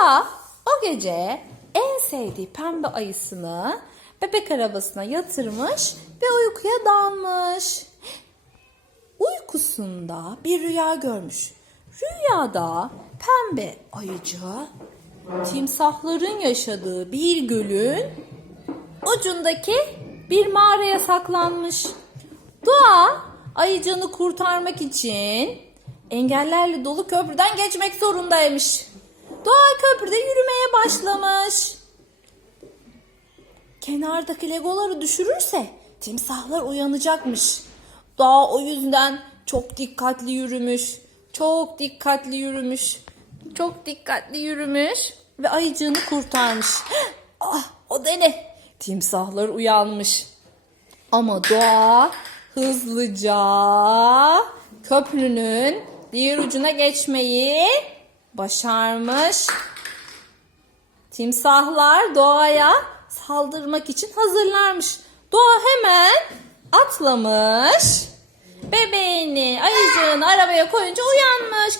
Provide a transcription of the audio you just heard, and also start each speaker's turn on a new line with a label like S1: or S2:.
S1: Doğa o gece en sevdiği pembe ayısını bebek arabasına yatırmış ve uykuya dalmış. Uykusunda bir rüya görmüş. Rüyada pembe ayıcı timsahların yaşadığı bir gölün ucundaki bir mağaraya saklanmış. Doğa ayıcığını kurtarmak için engellerle dolu köprüden geçmek zorundaymış. Doğa köprüde yürümeye başlamış. Kenardaki legoları düşürürse timsahlar uyanacakmış. Doğa o yüzden çok dikkatli yürümüş. Çok dikkatli yürümüş. Çok dikkatli yürümüş ve ayıcığını kurtarmış. Ah o da ne? Timsahlar uyanmış. Ama doğa hızlıca köprünün diğer ucuna geçmeyi başarmış. Timsahlar doğaya saldırmak için hazırlarmış. Doğa hemen atlamış. Bebeğini, ayıcığını arabaya koyunca uyanmış.